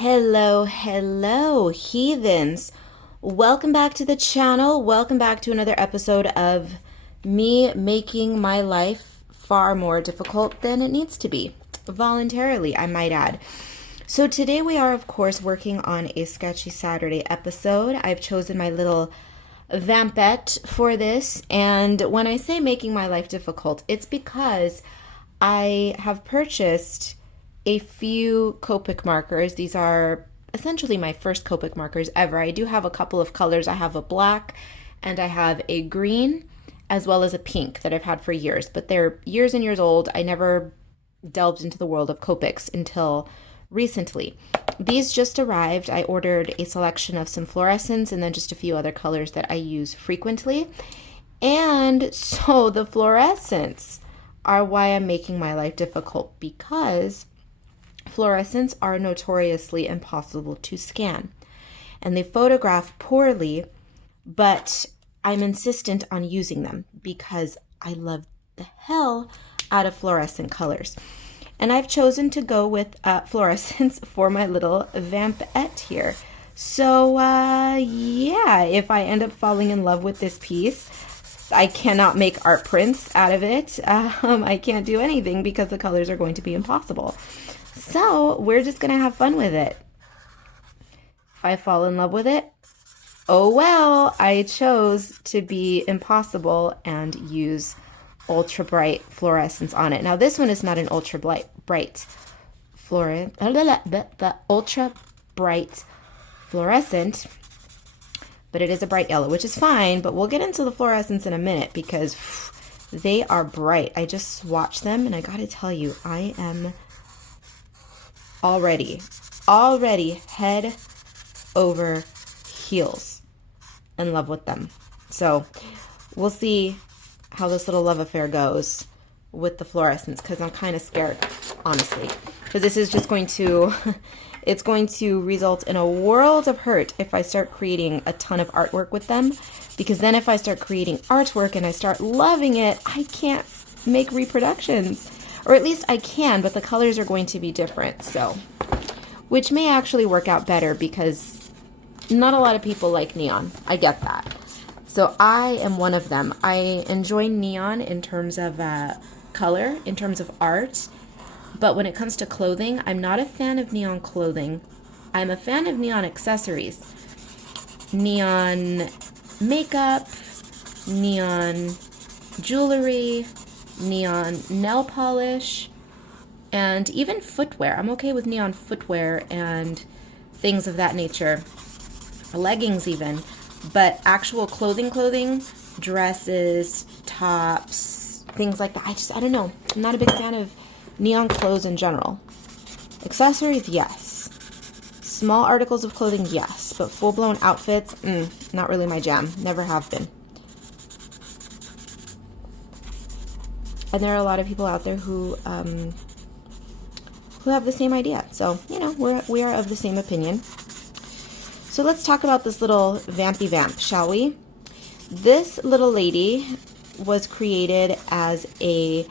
Hello, hello, heathens. Welcome back to the channel. Welcome back to another episode of me making my life far more difficult than it needs to be. Voluntarily, I might add. So today we are, of course, working on a Sketchy Saturday episode. I've chosen my little vampette for this. And when I say making my life difficult, it's because I have purchased a few Copic markers. These are essentially my first Copic markers ever. I do have a couple of colors. I have a black and I have a green as well as a pink that I've had for years, but they're years and years old. I never delved into the world of Copics until recently. These just arrived. I ordered a selection of some fluorescents and then just a few other colors that I use frequently. And so the fluorescents are why I'm making my life difficult, because fluorescents are notoriously impossible to scan and they photograph poorly, but I'm insistent on using them because I love the hell out of fluorescent colors. And I've chosen to go with fluorescents for my little vampette here. So yeah, if I end up falling in love with this piece, I cannot make art prints out of it. I can't do anything because the colors are going to be impossible. So we're just going to have fun with it. If I fall in love with it, oh well, I chose to be impossible and use ultra bright fluorescence on it. Now this one is not an ultra bright ultra bright fluorescent, but it is a bright yellow, which is fine, but we'll get into the fluorescence in a minute because they are bright. I just swatched them and I gotta tell you, I am already head over heels in love with them. So we'll see how this little love affair goes with the fluorescents, because I'm kind of scared, honestly, because this is just going to it's going to result in a world of hurt if I start creating a ton of artwork with them, because then if I start creating artwork and I start loving it, I can't make reproductions. Or at least I can, but the colors are going to be different. So, which may actually work out better because not a lot of people like neon. I get that. So I am one of them. I enjoy neon in terms of color, in terms of art. But when it comes to clothing, I'm not a fan of neon clothing. I'm a fan of neon accessories. Neon makeup, neon jewelry, neon nail polish, and even footwear. I'm okay with neon footwear and things of that nature. Leggings even. But actual clothing, dresses, tops, things like that. I don't know. I'm not a big fan of neon clothes in general. Accessories, yes. Small articles of clothing, yes. But full-blown outfits, not really my jam. Never have been. And there are a lot of people out there who have the same idea. So, you know, we are of the same opinion. So let's talk about this little vampy vamp, shall we? This little lady was created as a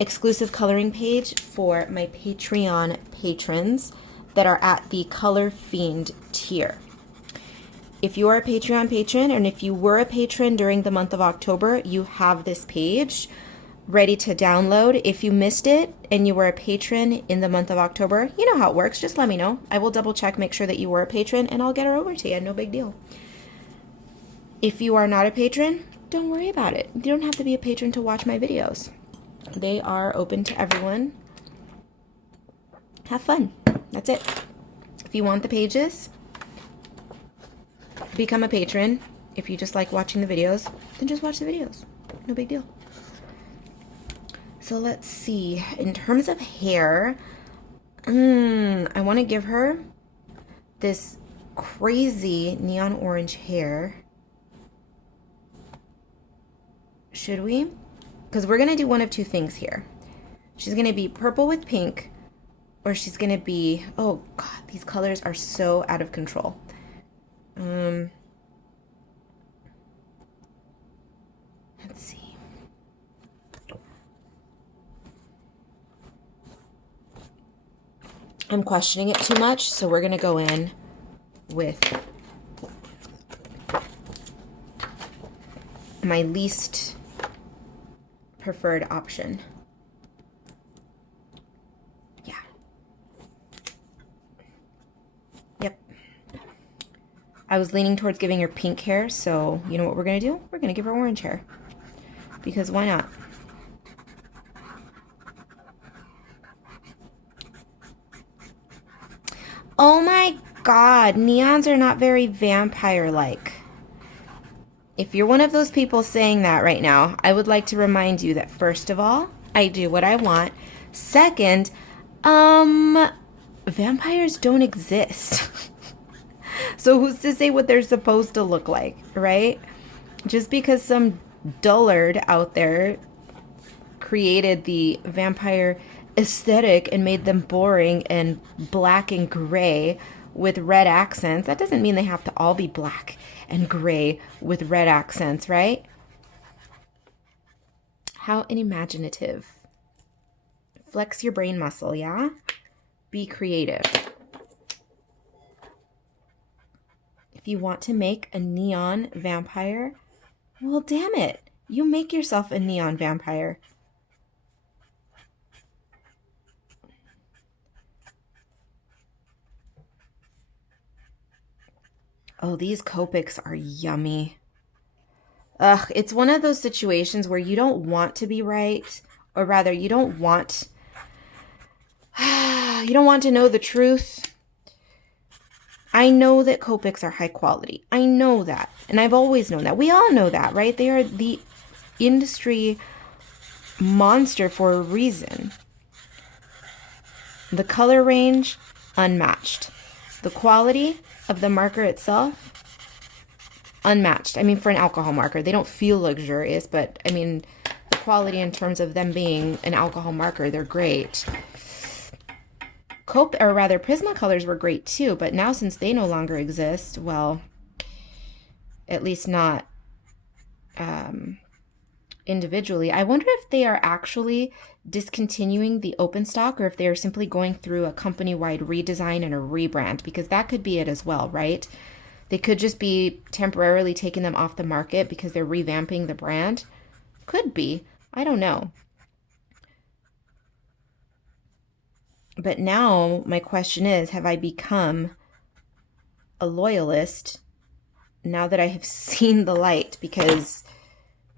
exclusive coloring page for my Patreon patrons that are at the Color Fiend tier. If you are a Patreon patron, and if you were a patron during the month of October, you have this page ready to download. If you missed it and you were a patron in the month of October, you know how it works. Just let me know. I will double check, make sure that you were a patron, and I'll get her over to you. No big deal. If you are not a patron, don't worry about it. You don't have to be a patron to watch my videos. They are open to everyone. Have fun. That's it. If you want the pages, become a patron. If you just like watching the videos, then just watch the videos. No big deal. So let's see. In terms of hair, I want to give her this crazy neon orange hair. Should we? Because we're going to do one of two things here. She's going to be purple with pink, or she's going to be, oh God, these colors are so out of control. Let's see. I'm questioning it too much, so we're going to go in with my least preferred option. Yeah. Yep. I was leaning towards giving her pink hair, so you know what we're going to do? We're going to give her orange hair. Because why not? Oh my god, neons are not very vampire-like. If you're one of those people saying that right now, I would like to remind you that first of all, I do what I want. Second, vampires don't exist. So who's to say what they're supposed to look like, right? Just because some dullard out there created the vampire aesthetic and made them boring and black and gray with red accents, that doesn't mean they have to all be black and gray with red accents, right? How unimaginative. Flex your brain muscle, yeah? Be creative. If you want to make a neon vampire, well, damn it. You make yourself a neon vampire. Oh, these Copics are yummy. Ugh, it's one of those situations where you don't want to be right, or rather, you don't want to know the truth. I know that Copics are high quality. I know that, and I've always known that. We all know that, right? They are the industry monster for a reason. The color range, unmatched. The quality of the marker itself, unmatched. I mean, for an alcohol marker, they don't feel luxurious, but I mean, the quality in terms of them being an alcohol marker, they're great. Prismacolors were great too, but now since they no longer exist, well, at least not individually. I wonder if they are actually discontinuing the open stock or if they are simply going through a company-wide redesign and a rebrand, because that could be it as well, right? They could just be temporarily taking them off the market because they're revamping the brand. Could be. I don't know. But now my question is, have I become a loyalist now that I have seen the light? Because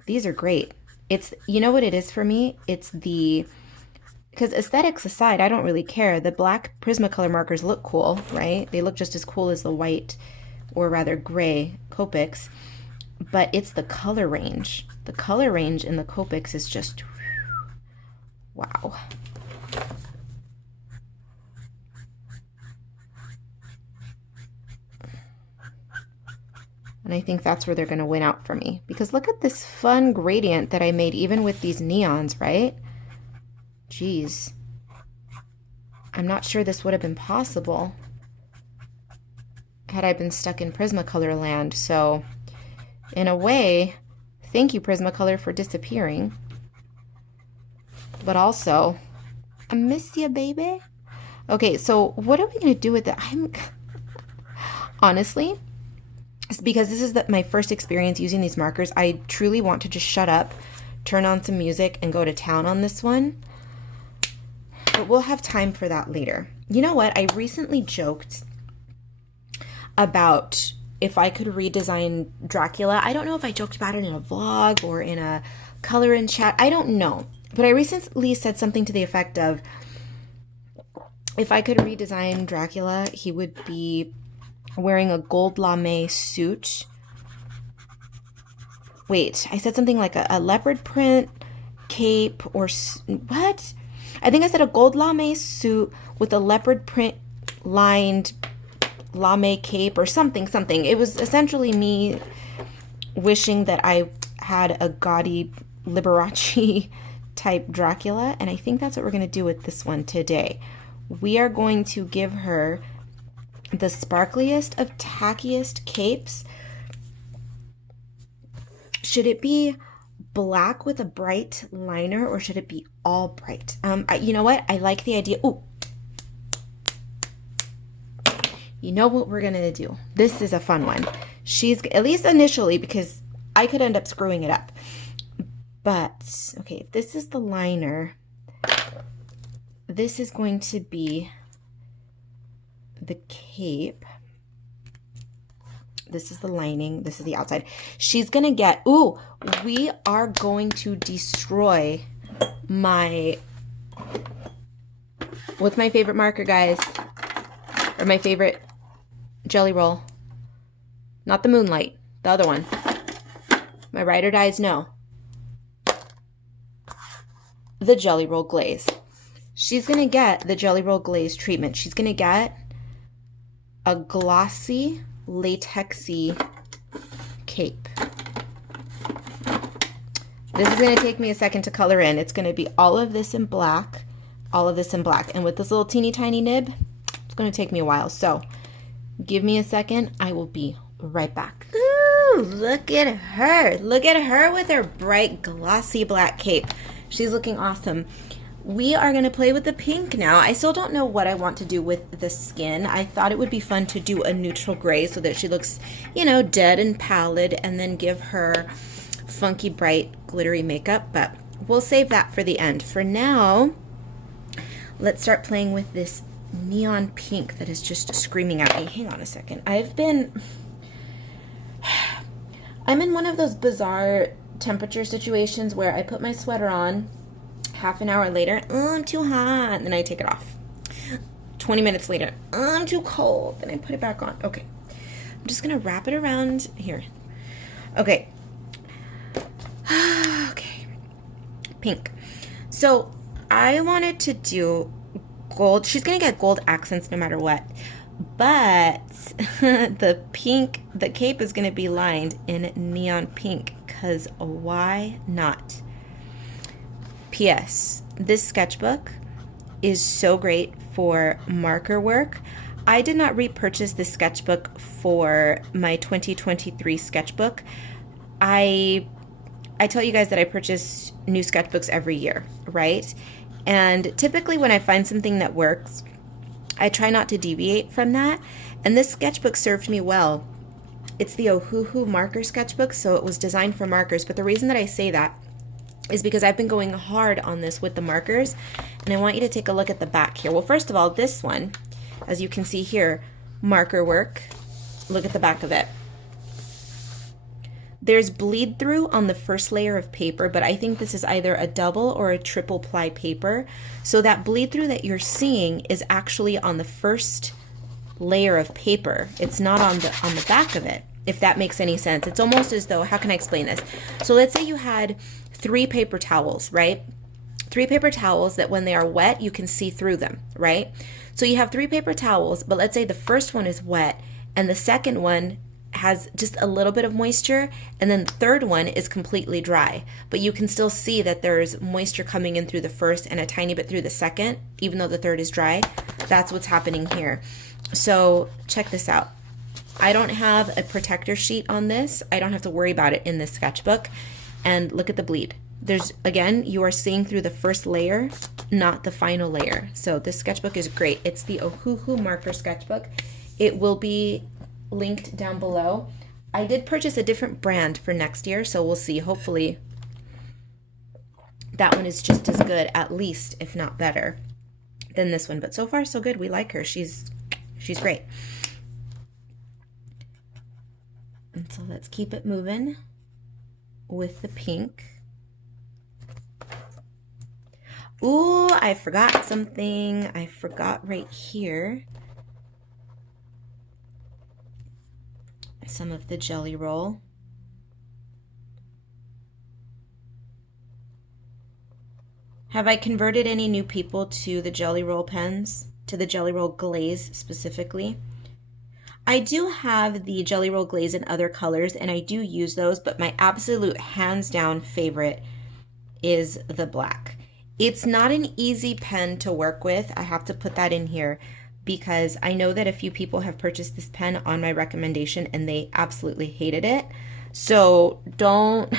these are great. It's, you know what it is for me? It's because aesthetics aside, I don't really care. The black Prismacolor markers look cool, right? They look just as cool as the white, or rather gray Copics, but it's the color range. The color range in the Copics is just, wow. And I think that's where they're going to win out for me. Because look at this fun gradient that I made even with these neons, right? Jeez. I'm not sure this would have been possible had I been stuck in Prismacolor land. So, in a way, thank you, Prismacolor, for disappearing. But also, I miss you, baby. Okay, so what are we going to do with it? Honestly, because this is my first experience using these markers, I truly want to just shut up, turn on some music, and go to town on this one. But we'll have time for that later. You know what? I recently joked about if I could redesign Dracula. I don't know if I joked about it in a vlog or in a color in chat. I don't know. But I recently said something to the effect of, if I could redesign Dracula, he would be wearing a gold lame suit. Wait, I said something like a leopard print cape or what? I think I said a gold lame suit with a leopard print lined lame cape or something. It was essentially me wishing that I had a gaudy Liberace type Dracula, and I think that's what we're going to do with this one today. We are going to give her the sparkliest of tackiest capes. Should it be black with a bright liner, or should it be all bright? You know what? I like the idea. Ooh, You know what we're gonna do? This is a fun one. She's, at least initially, because I could end up screwing it up. But, okay, this is the liner. This is going to be the cape. This is the lining. This is the outside. She's gonna get, ooh, we are going to destroy my, what's my favorite marker, guys? Or my favorite jelly roll? Not the Moonlight, the other one. My ride or dies, no. The Jelly Roll Glaze. She's gonna get the Jelly Roll Glaze treatment. She's gonna get a glossy, latexy cape. This is gonna take me a second to color in. It's gonna be all of this in black, all of this in black. And with this little teeny tiny nib, it's gonna take me a while. So give me a second, I will be right back. Ooh, look at her. Look at her with her bright, glossy black cape. She's looking awesome. We are going to play with the pink now. I still don't know what I want to do with the skin. I thought it would be fun to do a neutral gray so that she looks, you know, dead and pallid, and then give her funky, bright, glittery makeup, but we'll save that for the end. For now, let's start playing with this neon pink that is just screaming at me. Hang on a second. I'm in one of those bizarre temperature situations where I put my sweater on, half an hour later, oh, I'm too hot, and then I take it off. 20 minutes later, oh, I'm too cold, then I put it back on. Okay, I'm just gonna wrap it around here. Okay. Okay, pink. So I wanted to do gold. She's gonna get gold accents no matter what, but the pink, the cape is gonna be lined in neon pink, because why not? P.S. This sketchbook is so great for marker work. I did not repurchase this sketchbook for my 2023 sketchbook. I tell you guys that I purchase new sketchbooks every year, right? And typically when I find something that works, I try not to deviate from that. And this sketchbook served me well. It's the Ohuhu marker sketchbook, so it was designed for markers. But the reason that I say that is because I've been going hard on this with the markers, and I want you to take a look at the back here. Well, first of all, this one, as you can see here, marker work. Look at the back of it. There's bleed through on the first layer of paper, but I think this is either a double or a triple ply paper. So that bleed through that you're seeing is actually on the first layer of paper. It's not on the back of it, if that makes any sense. It's almost as though, how can I explain this? So let's say you had 3 paper towels, right? 3 paper towels that when they are wet, you can see through them, right? So you have 3 paper towels, but let's say the first one is wet and the second one has just a little bit of moisture, and then the third one is completely dry. But you can still see that there's moisture coming in through the first and a tiny bit through the second, even though the third is dry. That's what's happening here. So check this out. I don't have a protector sheet on this. I don't have to worry about it in this sketchbook. And look at the bleed. There's, again, you are seeing through the first layer, not the final layer. So this sketchbook is great. It's the Ohuhu marker sketchbook. It will be linked down below. I did purchase a different brand for next year, so we'll see. Hopefully that one is just as good, at least, if not better, than this one. But so far, so good. We like her. She's great. And so let's keep it moving with the pink. Ooh, I forgot something. I forgot right here. Some of the jelly roll. Have I converted any new people to the jelly roll pens, to the jelly roll glaze specifically? I do have the jelly roll glaze in other colors, and I do use those, but my absolute hands down favorite is the black. It's not an easy pen to work with. I have to put that in here, because I know that a few people have purchased this pen on my recommendation and they absolutely hated it. So don't,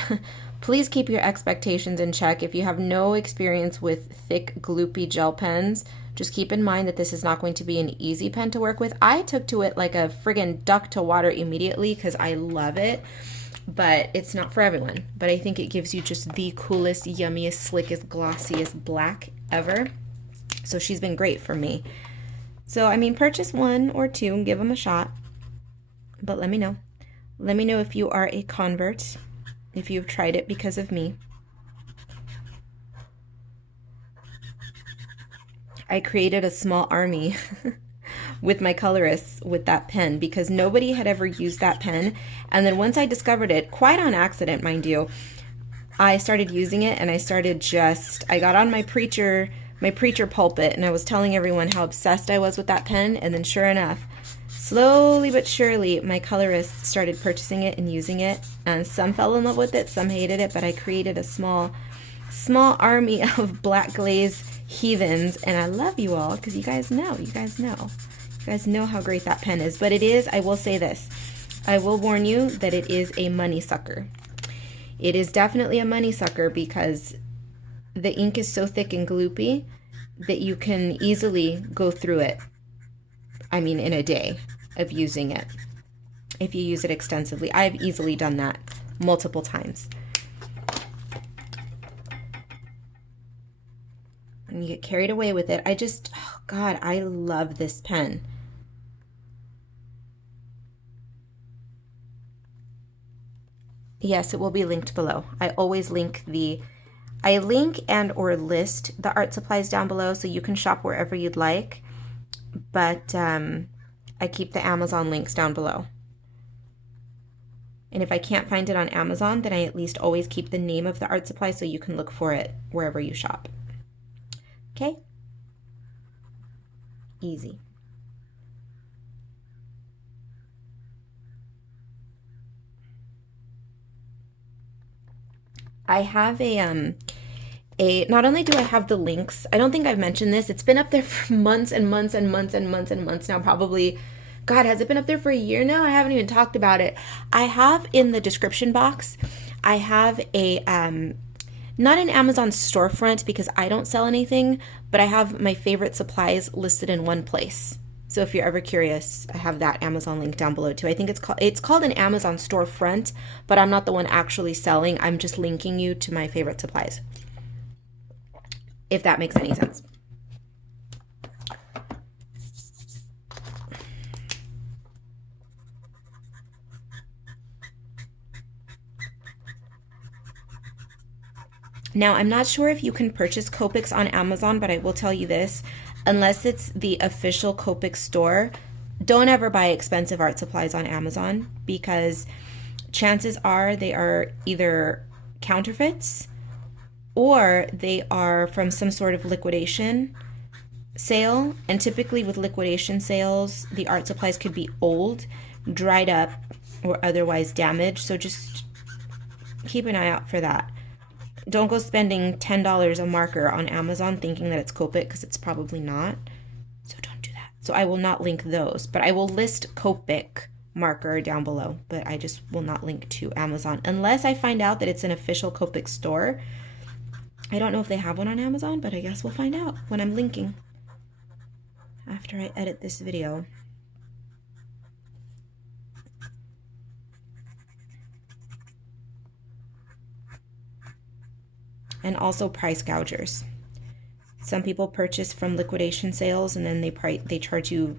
please keep your expectations in check. If you have no experience with thick, gloopy gel pens, Just keep in mind that this is not going to be an easy pen to work with. I took to it like a friggin' duck to water immediately because I love it, but it's not for everyone. But I think it gives you just the coolest, yummiest, slickest, glossiest black ever. So she's been great for me. So, I mean, purchase one or two and give them a shot. But let me know. Let me know if you are a convert, if you've tried it because of me. I created a small army with my colorists with that pen because nobody had ever used that pen. And then once I discovered it, quite on accident, mind you, I started using it, and I got on my preacher pulpit, and I was telling everyone how obsessed I was with that pen. And then sure enough, slowly but surely, my colorists started purchasing it and using it. And some fell in love with it, some hated it, but I created a small army of black glaze heathens, and I love you all because you guys know how great that pen is. But it is, I will say this, I will warn you that it is a money sucker. It is definitely a money sucker because the ink is so thick and gloopy that you can easily go through it, I mean, in a day of using it. If you use it extensively, I've easily done that multiple times. And you get carried away with it. Oh God, I love this pen. Yes, it will be linked below. I always link and or list the art supplies down below so you can shop wherever you'd like. But I keep the Amazon links down below. And if I can't find it on Amazon, then I at least always keep the name of the art supply so you can look for it wherever you shop. Okay? Easy. I have not only do I have the links, I don't think I've mentioned this, it's been up there for months and months and months and months and months now, probably, God, has it been up there for a year now? I haven't even talked about it. I have in the description box, I have not an Amazon storefront because I don't sell anything, but I have my favorite supplies listed in one place. So if you're ever curious, I have that Amazon link down below too. I think it's called an Amazon storefront, but I'm not the one actually selling. I'm just linking you to my favorite supplies, if that makes any sense. Now, I'm not sure if you can purchase Copics on Amazon, but I will tell you this, unless it's the official Copic store, don't ever buy expensive art supplies on Amazon because chances are they are either counterfeits or they are from some sort of liquidation sale. And typically with liquidation sales, the art supplies could be old, dried up, or otherwise damaged. So just keep an eye out for that. Don't go spending $10 a marker on Amazon thinking that it's Copic because it's probably not. So don't do that. So I will not link those, but I will list Copic marker down below, but I just will not link to Amazon unless I find out that it's an official Copic store. I don't know if they have one on Amazon, but I guess we'll find out when I'm linking after I edit this video. And also price gougers. Some people purchase from liquidation sales and then they charge you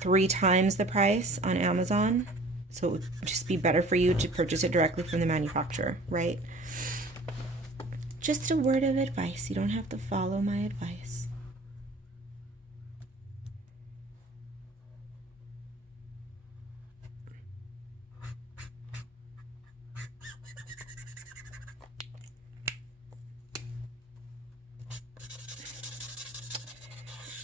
3 times the price on Amazon. So it would just be better for you to purchase it directly from the manufacturer, right? Just a word of advice. You don't have to follow my advice.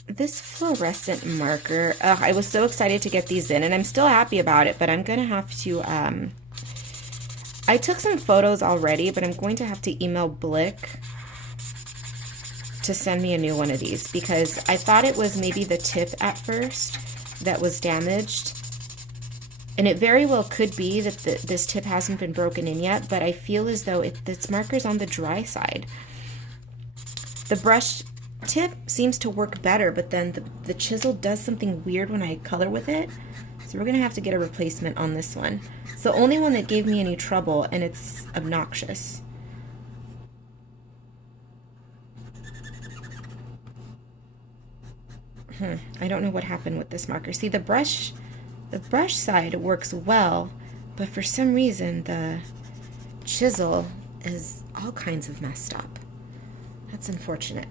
This fluorescent marker, I was so excited to get these in, and I'm still happy about it, but I'm going to have to, I took some photos already, but I'm going to have to email Blick to send me a new one of these, because I thought it was maybe the tip at first that was damaged, and it very well could be that this tip hasn't been broken in yet, but I feel as though this marker's on the dry side. The brush tip seems to work better, but then the chisel does something weird when I color with it. So we're gonna have to get a replacement on this one. It's the only one that gave me any trouble, and it's obnoxious. I don't know what happened with this marker. See, the brush side works well, but for some reason the chisel is all kinds of messed up. That's unfortunate.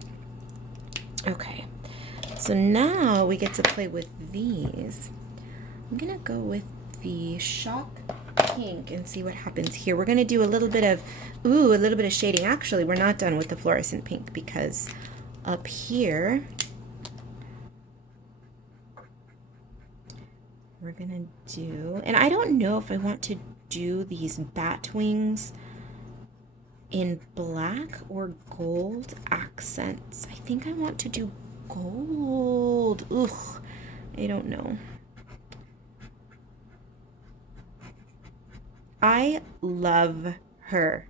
Okay, so now we get to play with these. I'm gonna go with the Shock Pink and see what happens here. We're gonna do a little bit of shading. Actually, we're not done with the fluorescent pink, because up here we're gonna do, and I don't know if I want to do these bat wings in black or gold accents. I think I want to do gold. Ugh, I don't know. I love her.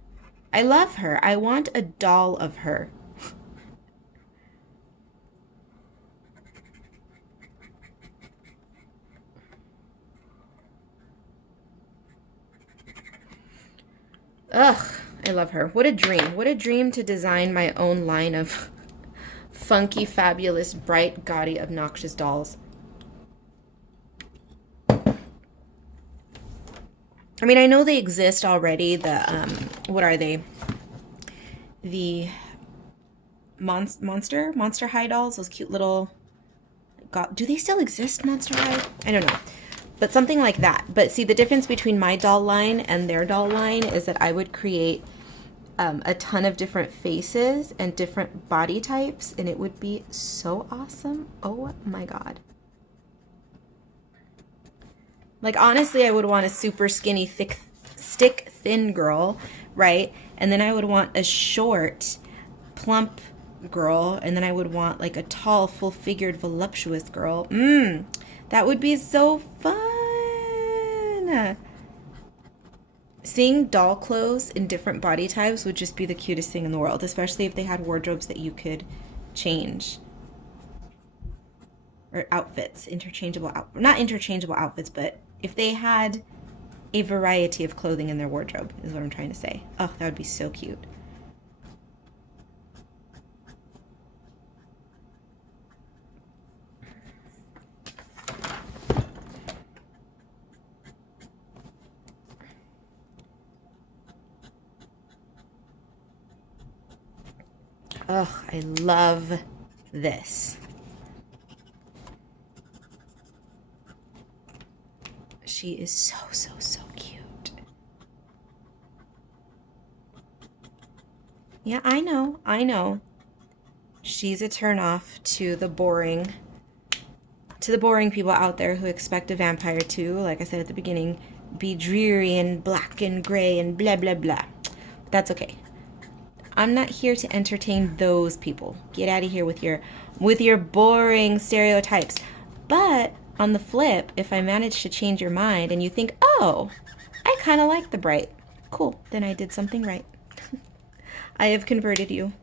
I love her. I want a doll of her. Ugh, I love her. What a dream. What a dream to design my own line of funky, fabulous, bright, gaudy, obnoxious dolls. I mean, I know they exist already. The, what are they? The Monster High dolls, those cute little, God, do they still exist, Monster High? I don't know. But something like that. But see, the difference between my doll line and their doll line is that I would create a ton of different faces and different body types, and it would be so awesome. Oh my God. Like, honestly, I would want a super skinny, stick thin girl, right? And then I would want a short, plump girl, and then I would want like a tall, full-figured, voluptuous girl. That would be so fun. Seeing doll clothes in different body types would just be the cutest thing in the world, especially if they had wardrobes that you could change. Or outfits, not interchangeable outfits, but if they had a variety of clothing in their wardrobe, is what I'm trying to say. Oh, that would be so cute. Oh, I love this. She is so, so, so cute. Yeah, I know. She's a turnoff to the boring people out there who expect a vampire to, like I said at the beginning, be dreary and black and gray and blah, blah, blah. That's okay. I'm not here to entertain those people. Get out of here with your boring stereotypes. But on the flip, if I manage to change your mind and you think, oh, I kind of like the bright, cool, then I did something right. I have converted you.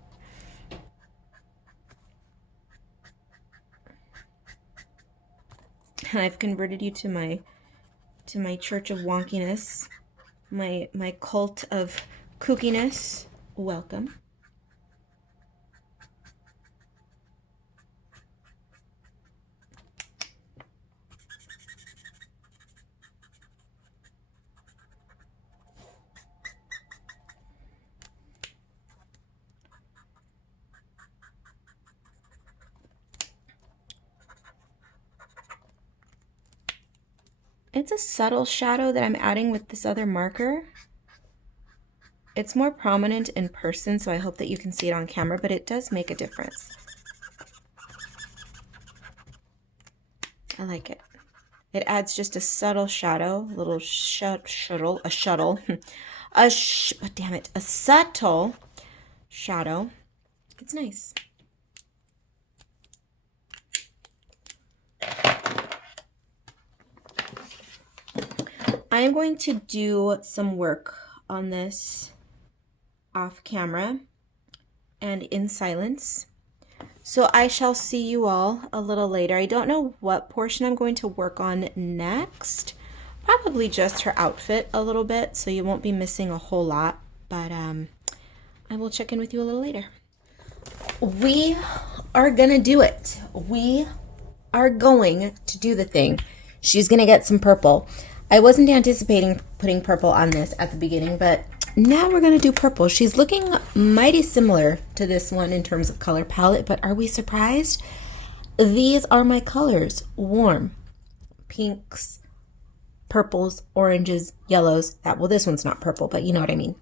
I've converted you to my church of wonkiness, my cult of kookiness. Welcome. It's a subtle shadow that I'm adding with this other marker. It's more prominent in person, so I hope that you can see it on camera, but it does make a difference. I like it. It adds just a subtle shadow, a little shuttle, a subtle shadow. It's nice. I am going to do some work on this off camera and in silence. So I shall see you all a little later. I don't know what portion I'm going to work on next. Probably just her outfit a little bit, so you won't be missing a whole lot. But I will check in with you a little later. We are gonna do it. We are going to do the thing. She's gonna get some purple. I wasn't anticipating putting purple on this at the beginning, but now we're gonna do purple. She's looking mighty similar to this one in terms of color palette, but are we surprised? These are my colors: warm, pinks, purples, oranges, yellows. Well, this one's not purple, but you know what I mean.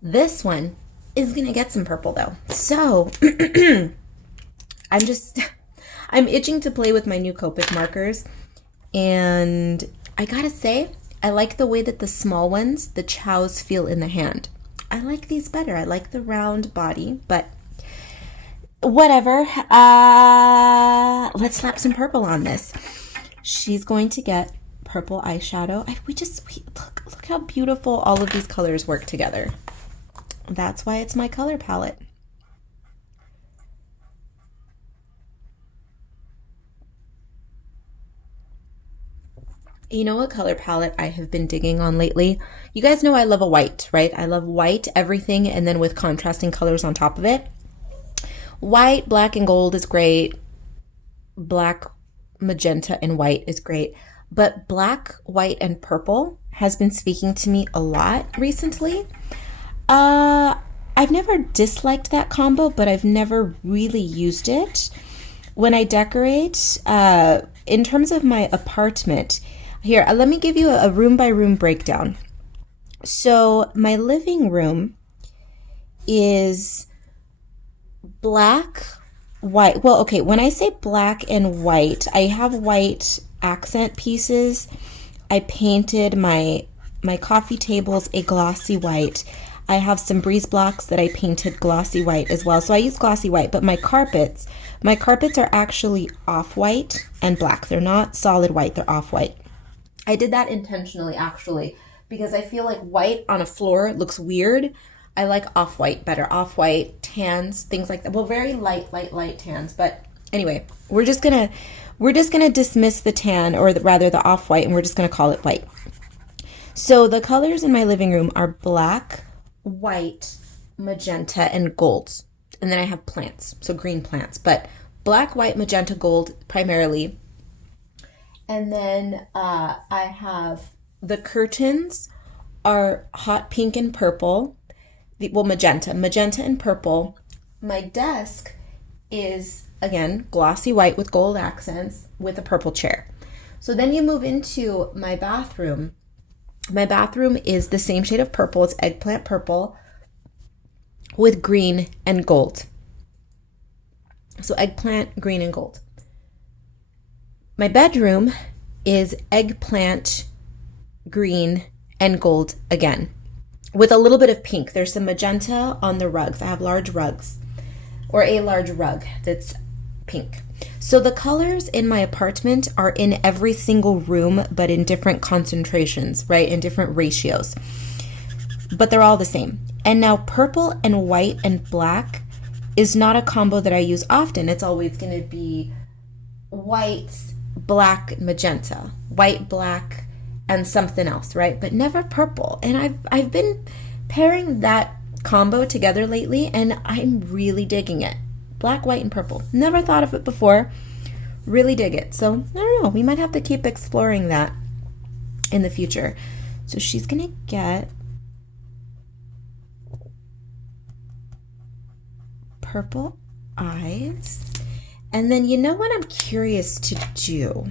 This one is gonna get some purple though. So I'm itching to play with my new Copic markers, and I gotta say, I like the way that the small ones, the chows, feel in the hand. I like these better. I like the round body, but whatever. Let's slap some purple on this. She's going to get purple eyeshadow. Look how beautiful all of these colors work together. That's why it's my color palette. You know what color palette I have been digging on lately? You guys know I love a white, right? I love white, everything, and then with contrasting colors on top of it. White, black, and gold is great. Black, magenta, and white is great. But black, white, and purple has been speaking to me a lot recently. I've never disliked that combo, but I've never really used it. When I decorate, in terms of my apartment, here, let me give you a room by room breakdown. So my living room is black, white. Well, okay, when I say black and white, I have white accent pieces. I painted my coffee tables a glossy white. I have some breeze blocks that I painted glossy white as well. So I use glossy white, but my carpets are actually off-white and black. They're not solid white, they're off-white. I did that intentionally, actually, because I feel like white on a floor looks weird. I like off-white better. Off-white, tans, things like that. Well, very light tans. But anyway, we're just gonna dismiss the tan, or rather the off-white, and we're just gonna call it white. So the colors in my living room are black, white, magenta, and gold. And then I have plants, so green plants, but black, white, magenta, gold primarily. And then I have the curtains are hot pink and purple. Magenta and purple. My desk is, again, glossy white with gold accents with a purple chair. So then you move into my bathroom. My bathroom is the same shade of purple. It's eggplant purple with green and gold. So eggplant, green, and gold. My bedroom is eggplant, green, and gold again, with a little bit of pink. There's some magenta on the rugs. I have large rugs, or a large rug that's pink. So the colors in my apartment are in every single room, but in different concentrations, right? In different ratios. But they're all the same. And now purple and white and black is not a combo that I use often. It's always going to be white, black, magenta, white, black, and something else, right? But never purple. And I've been pairing that combo together lately, and I'm really digging it. Black, white, and purple. Never thought of it before. Really dig it. So, I don't know. We might have to keep exploring that in the future. So she's going to get purple eyes. And then you know what I'm curious to do?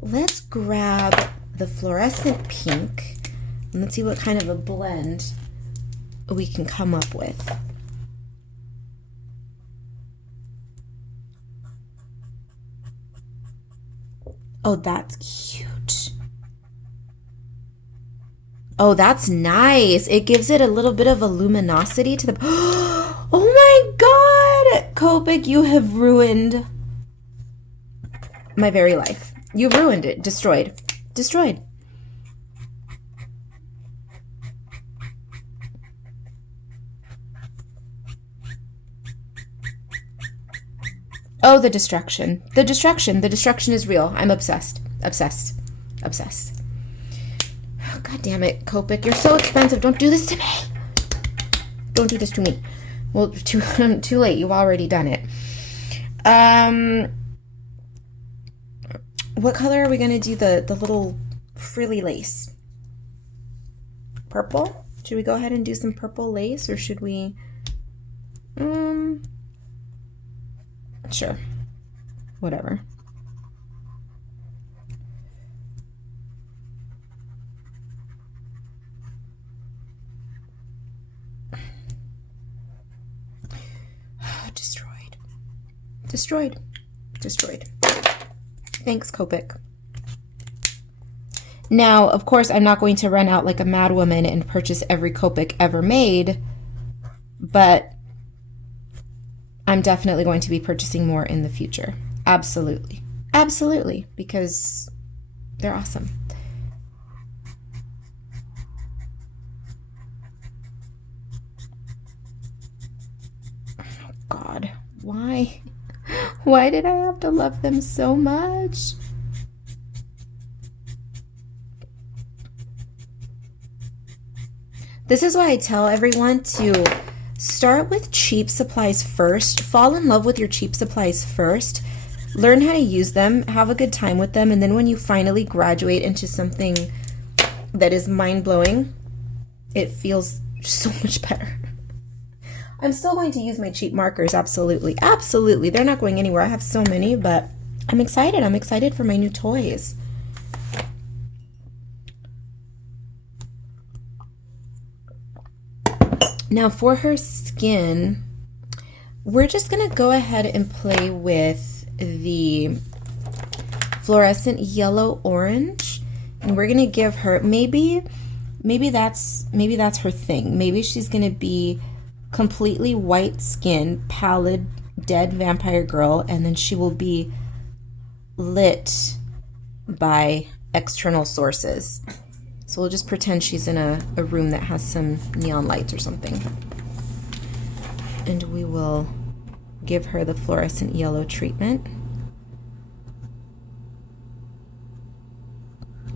Let's grab the fluorescent pink and let's see what kind of a blend we can come up with. Oh, that's cute. Oh, that's nice. It gives it a little bit of a luminosity to the... Oh my God! Copic, you have ruined my very life. You've ruined it. Destroyed. Destroyed. Oh, the destruction. The destruction. The destruction is real. I'm obsessed. Obsessed. Obsessed. Oh, God damn it, Copic. You're so expensive. Don't do this to me. Don't do this to me. Well, too late. You've already done it. What color are we going to do the little frilly lace? Purple? Should we go ahead and do some purple lace, or should we... Sure. Whatever. Destroyed. Destroyed. Destroyed. Thanks, Copic. Now, of course, I'm not going to run out like a madwoman and purchase every Copic ever made, but I'm definitely going to be purchasing more in the future. Absolutely. Absolutely, because they're awesome. Oh, God. Why? Why did I have to love them so much? This is why I tell everyone to start with cheap supplies first. Fall in love with your cheap supplies first. Learn how to use them, have a good time with them, and then when you finally graduate into something that is mind-blowing, it feels so much better. I'm still going to use my cheap markers, absolutely. Absolutely. They're not going anywhere. I have so many, but I'm excited. I'm excited for my new toys. Now for her skin, we're just going to go ahead and play with the fluorescent yellow orange, and we're going to give her maybe that's her thing. Maybe she's going to be completely white skin, pallid, dead vampire girl, and then she will be lit by external sources. So we'll just pretend she's in a room that has some neon lights or something. And we will give her the fluorescent yellow treatment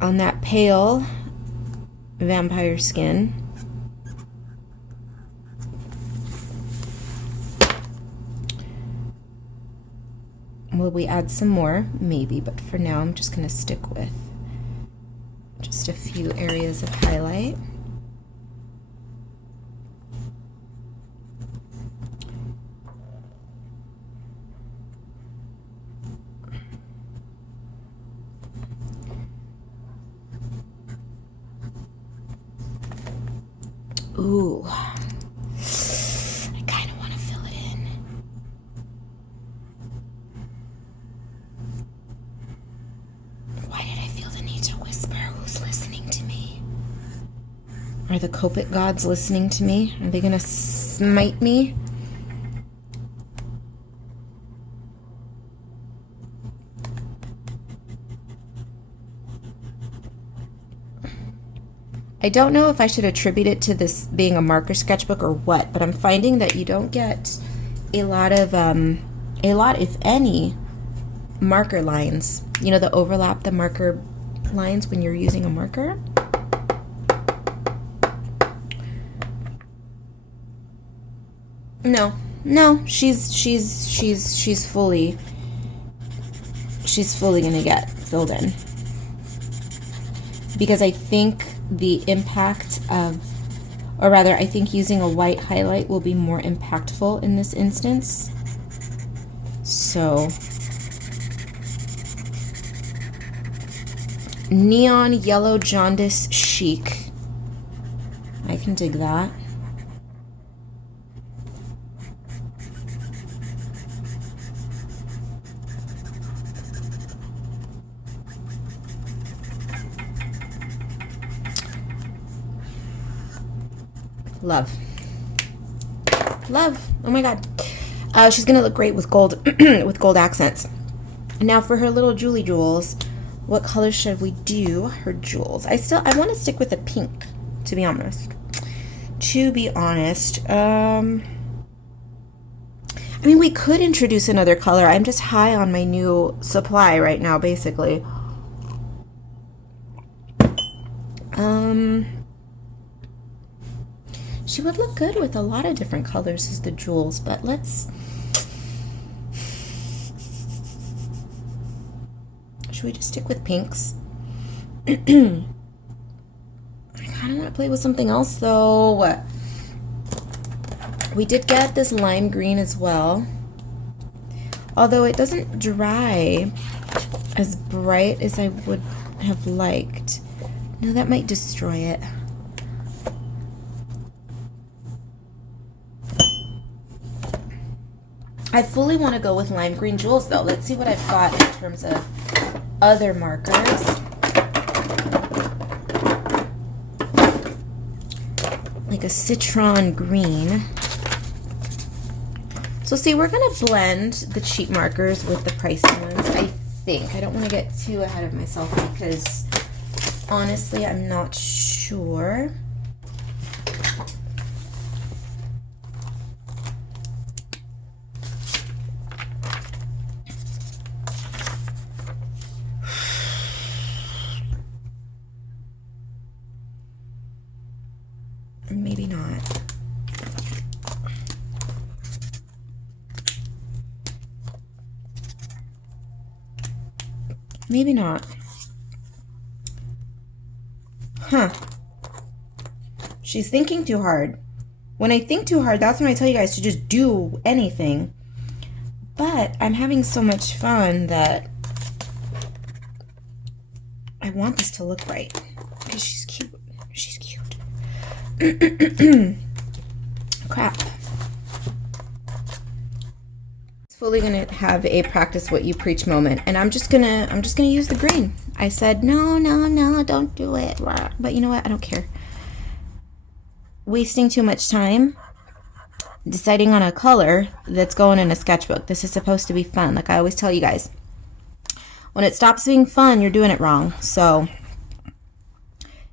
on that pale vampire skin. Will we add some more? Maybe, but for now I'm just going to stick with just a few areas of highlight. Ooh, I kind of want to fill it in. Why did I feel the need to whisper? Who's listening to me? Are the Copic gods listening to me? Are they gonna smite me? I don't know if I should attribute it to this being a marker sketchbook or what, but I'm finding that you don't get a lot, if any, marker lines. You know, the overlap, the marker lines when you're using a marker. No, she's fully gonna get filled in, because I think the impact of, or rather, I think using a white highlight will be more impactful in this instance. So, neon yellow jaundice chic. I can dig that. Love. Love. Oh my god. She's gonna look great with gold with gold accents. Now for her little Julie jewels, what color should we do her jewels? I want to stick with the pink, to be honest. I'm I mean, we could introduce another color. I'm just high on my new supply right now, basically. She would look good with a lot of different colors as the jewels, but let's... Should we just stick with pinks? I kind of want to play with something else, though. We did get this lime green as well. Although it doesn't dry as bright as I would have liked. No, that might destroy it. I fully want to go with lime green jewels, though. Let's see what I've got in terms of other markers. Like a citron green. So see, we're going to blend the cheap markers with the pricey ones, I think. I don't want to get too ahead of myself because honestly, I'm not sure. Maybe not. Maybe not. Huh. She's thinking too hard. When I think too hard, that's when I tell you guys to just do anything. But I'm having so much fun that I want this to look right. Because she's cute. She's cute. Crap. Fully gonna have a practice what you preach moment, and I'm just gonna use the green. I said no, don't do it, but you know what, I don't care. Wasting too much time deciding on a color that's going in a sketchbook. This is supposed to be fun, like I always tell you guys. When it stops being fun, you're doing it wrong. So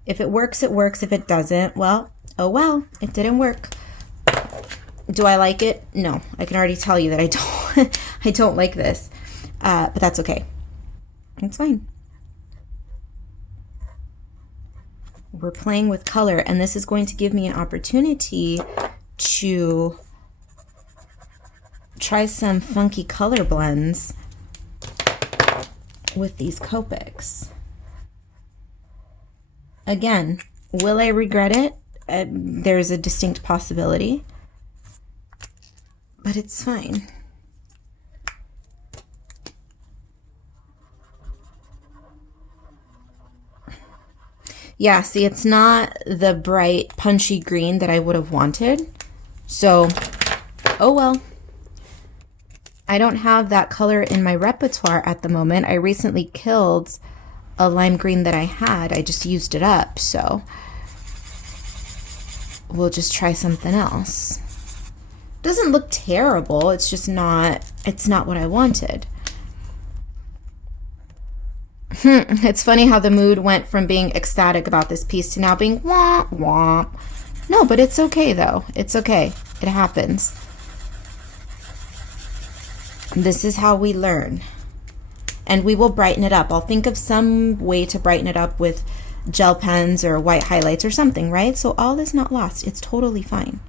if it works, it works. If it doesn't, well, oh well, it didn't work. Do I like it? No, I can already tell you that I don't. I don't like this, but that's okay. It's fine. We're playing with color, and this is going to give me an opportunity to try some funky color blends with these Copics. Again, will I regret it? There's a distinct possibility. But it's fine. Yeah, see, it's not the bright, punchy green that I would have wanted. So, oh well. I don't have that color in my repertoire at the moment. I recently killed a lime green that I had. I just used it up, so we'll just try something else. Doesn't look terrible, it's just not, it's not what I wanted. It's funny how the mood went from being ecstatic about this piece to now being womp womp. No, but it's okay though. It's okay. It happens. This is how we learn. And we will brighten it up. I'll think of some way to brighten it up with gel pens or white highlights or something, right? So all is not lost. It's totally fine.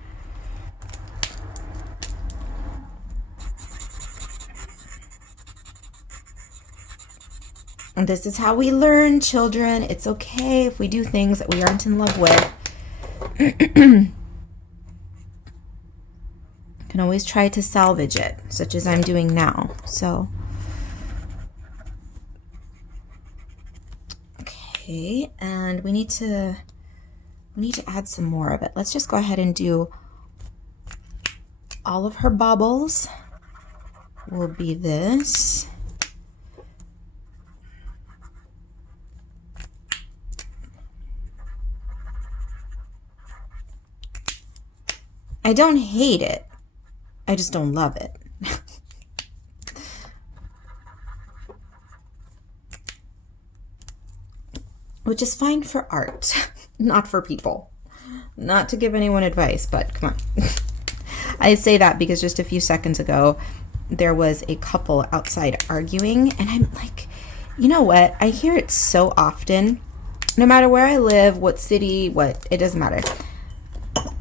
And this is how we learn, children. It's okay if we do things that we aren't in love with. Can always try to salvage it, such as I'm doing now. So, okay, and we need to add some more of it. Let's just go ahead and do all of her baubles. Will be this. I don't hate it. I just don't love it. Which is fine for art, not for people. Not to give anyone advice, but come on. I say that because just a few seconds ago, there was a couple outside arguing, and I'm like, you know what? I hear it so often, no matter where I live, what city, it doesn't matter.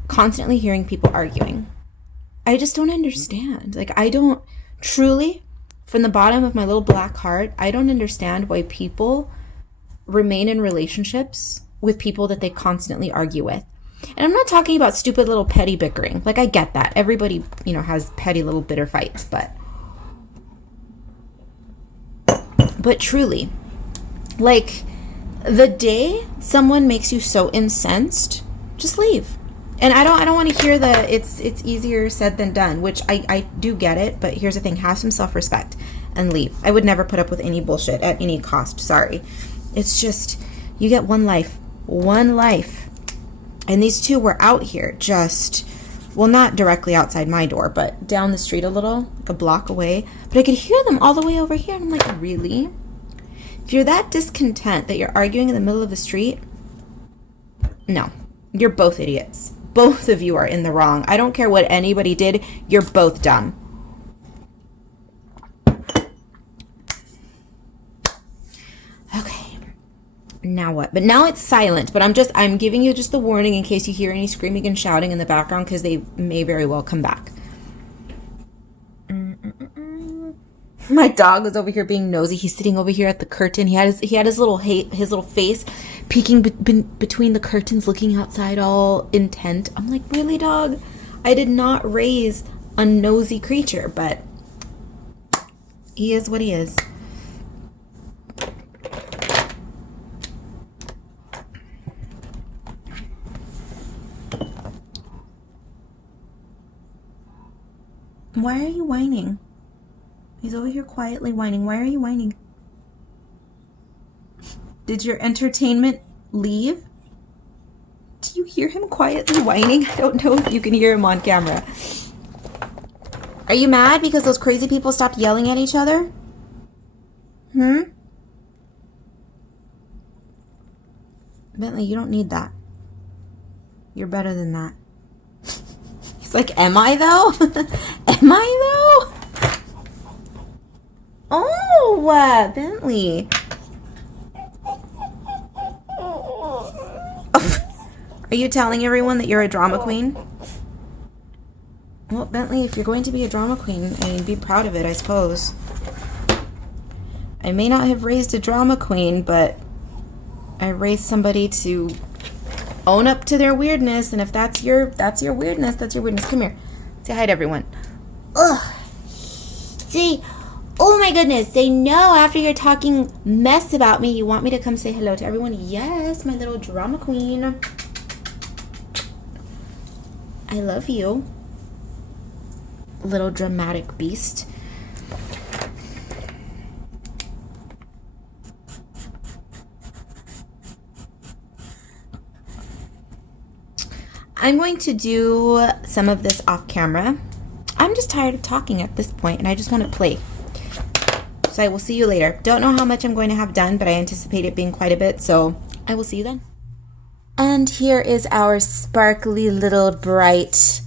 Constantly hearing people arguing. I just don't understand. Like, I don't truly, from the bottom of my little black heart, I don't understand why people remain in relationships with people that they constantly argue with. And I'm not talking about stupid little petty bickering. Like, I get that. Everybody, has petty little bitter fights, but truly, like, the day someone makes you so incensed, just leave. And I don't want to hear that it's easier said than done, which I do get it, but here's the thing, have some self-respect and leave. I would never put up with any bullshit at any cost, sorry. It's just, you get one life. And these two were out here just, well, not directly outside my door, but down the street a little, like a block away. But I could hear them all the way over here, and I'm like, really? If you're that discontent that you're arguing in the middle of the street, no, you're both idiots. Both of you are in the wrong. I don't care what anybody did. You're both dumb. Okay. Now what? But now it's silent. But I'm giving you just the warning in case you hear any screaming and shouting in the background, because they may very well come back. My dog was over here being nosy. He's sitting over here at the curtain. He had his little face peeking between the curtains, looking outside, all intent. I'm like, really, dog? I did not raise a nosy creature, but he is what he is. Why are you whining? He's over here quietly whining. Why are you whining? Did your entertainment leave? Do you hear him quietly whining? I don't know if you can hear him on camera. Are you mad because those crazy people stopped yelling at each other? Bentley, you don't need that. You're better than that. He's like, am I though? Am I though? Oh, Bentley. Are you telling everyone that you're a drama queen? Well, Bentley, if you're going to be a drama queen, I mean, be proud of it, I suppose. I may not have raised a drama queen, but I raised somebody to own up to their weirdness, and if that's your weirdness, that's your weirdness. Come here. Say hi to everyone. Ugh. See, oh my goodness, say no after you're talking mess about me. You want me to come say hello to everyone? Yes, my little drama queen. I love you, little dramatic beast. I'm going to do some of this off camera. I'm just tired of talking at this point, and I just want to play. So I will see you later. Don't know how much I'm going to have done, but I anticipate it being quite a bit, so I will see you then. And here is our sparkly little bright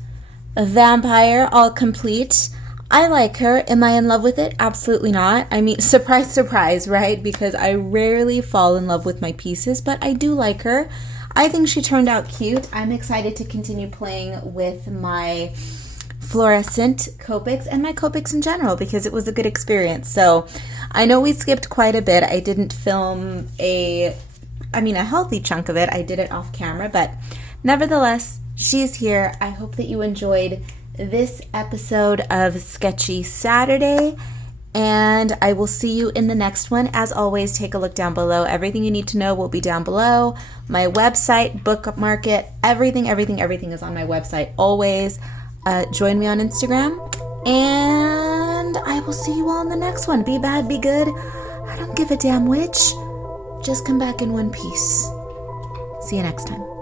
vampire, all complete. I like her. Am I in love with it? Absolutely not. I mean, surprise, surprise, right? Because I rarely fall in love with my pieces, but I do like her. I think she turned out cute. I'm excited to continue playing with my fluorescent Copics and my Copics in general because it was a good experience. So I know we skipped quite a bit. I didn't film a healthy chunk of it. I did it off camera, but nevertheless, she's here. I hope that you enjoyed this episode of Sketchy Saturday, and I will see you in the next one. As always, take a look down below. Everything you need to know will be down below. My website, book market, everything is on my website always. Join me on Instagram, and I will see you all in the next one. Be bad, be good. I don't give a damn which. Just come back in one piece. See you next time.